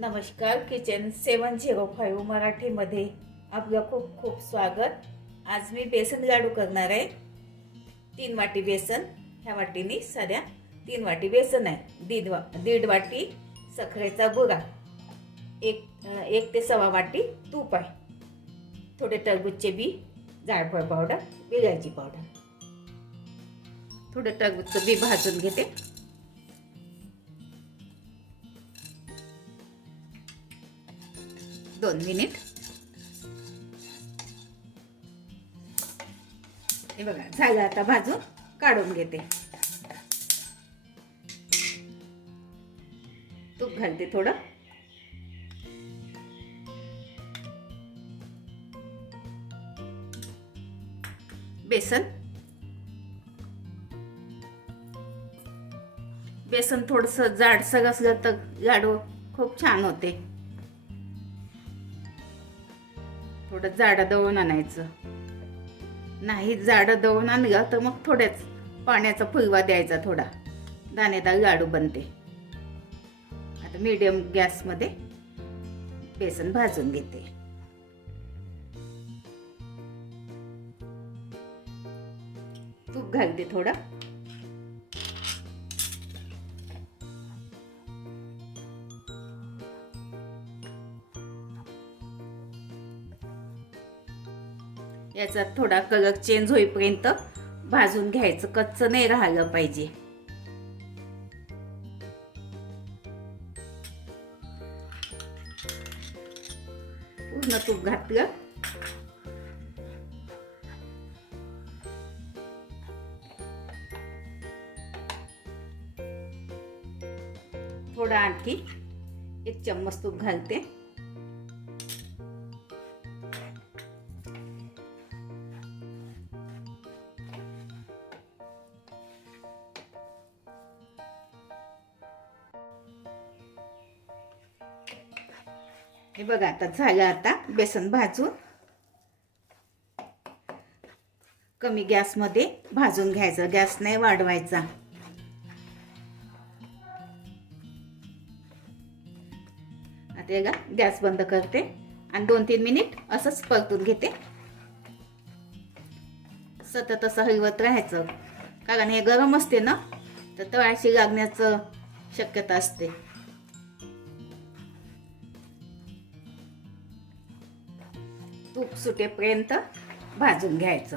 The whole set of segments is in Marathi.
नमस्कार किचन सेवन झिरो फाईव्ह मराठीमध्ये आपलं खूप खूप स्वागत. आज मी बेसन लाडू करणार आहे. तीन वाटी बेसन ह्या वाटीने साध्या तीन वाटी बेसन आहे. दीड वा दीड वाटी साखरेचा गुरा एक एक ते सव्वा वाटी तूप आहे. थोडे टरबूजचे बी जायफळ पावडर विलायची पावडर थोडं टरबूजचं बी भाजून घेते. दोन मिनिट. हे बघा झालं आता भाजून काढून घेते. तूप घालते थोडं. बेसन. बेसन थोडस जाडसर असलं तर लाडू खूप छान होते. थोडं जाडं दळून आणायचं. नाही जाडं दळून आणलं तर मग थोड्याच पाण्याचा फुलवा द्यायचा थोडा. दाणेदार लाडू बनते. आता मीडियम गॅसमध्ये बेसन भाजून घेते. तूप घालते थोडा. याचा थोडा कलर चेंज होईपर्यंत भाजून घ्यायचं. कच्चं नाही राहिलं पाहिजे. पूर्ण तूप घातलं. थोडं आणखी एक चम्मच तूप घालते. हे बघा आता झालं आता बेसन भाजून. कमी गॅसमध्ये भाजून घ्यायचं गॅस नाही वाढवायचा. आता हे गॅस बंद करते आणि दोन तीन मिनिट असंच परतून घेते. सतत असं हलवत राहायचं. कारण हे गरम असते ना तर तळाशी लागण्याचं शक्यता असते. तूप सुटेपर्यंत भाजून घ्यायचं.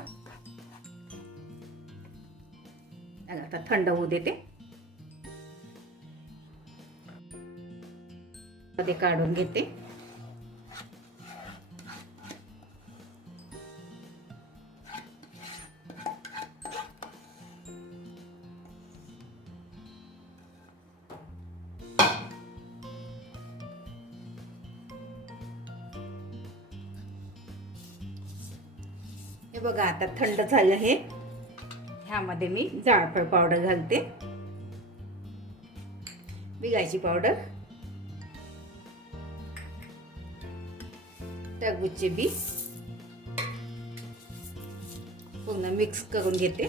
आता थंड होऊ देते. मध्ये काढून घेते. हे बघा आता थंड झालं हे. ह्यामध्ये मी जाळफळ पावडर घालते. विलायची पावडर. टरबूजचे बी. पूर्ण मिक्स करून घेते.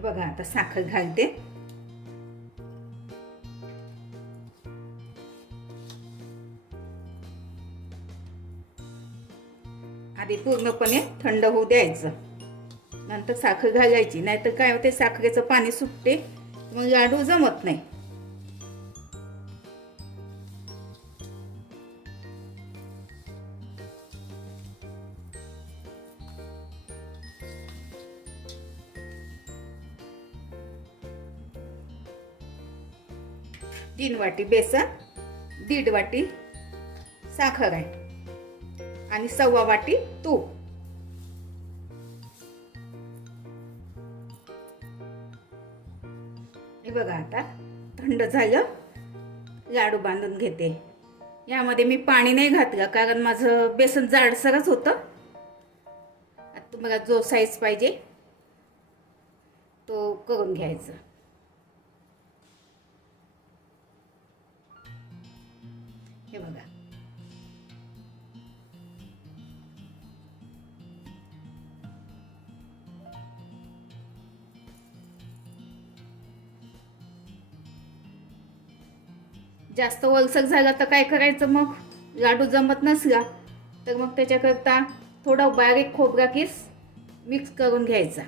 बघा आता साखर घालते. आधी पूर्णपणे थंड होऊ द्यायचं. नंतर साखर घालायची नाहीतर काय होते साखरेचं पाणी सुटते मग लाडू जमत नाही. तीन वाटी बेसन दीड वाटी साखर आहे. आणि सव्वा वाटी तूप. हे बघा आता थंड झालं लाडू बांधून घेते. यामध्ये मी पाणी नाही घातलं कारण माझं बेसन जाडसरच होतं. आता तुम्हाला जो साईज पाहिजे तो करून घ्यायचा. जास्त वलसक झाला तर काय करायचं मग? लाडू जमत नसला तर मग त्याच्याकरता थोडा बारीक खोबरा किस मिक्स करून घ्यायचा.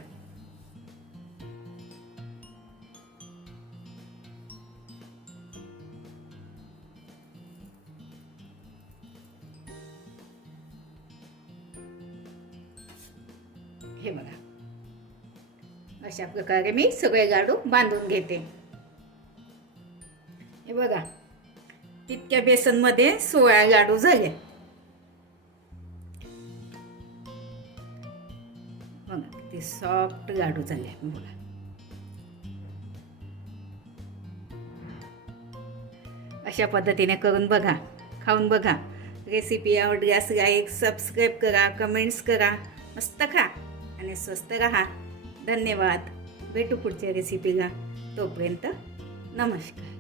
हे बघा. अशा प्रकारे मी सगळे लाडू बांधून घेते. हे बघा. तितक्या बेसनमध्ये सोळा लाडू झाले. बघा ते सॉफ्ट लाडू झाले बघा. अशा पद्धतीने करून बघा खाऊन बघा. रेसिपी आवडल्यास लाईक सबस्क्राईब करा कमेंट्स करा. मस्त खा आणि स्वस्त राहा. धन्यवाद. भेटू पुढच्या रेसिपीला तोपर्यंत नमस्कार.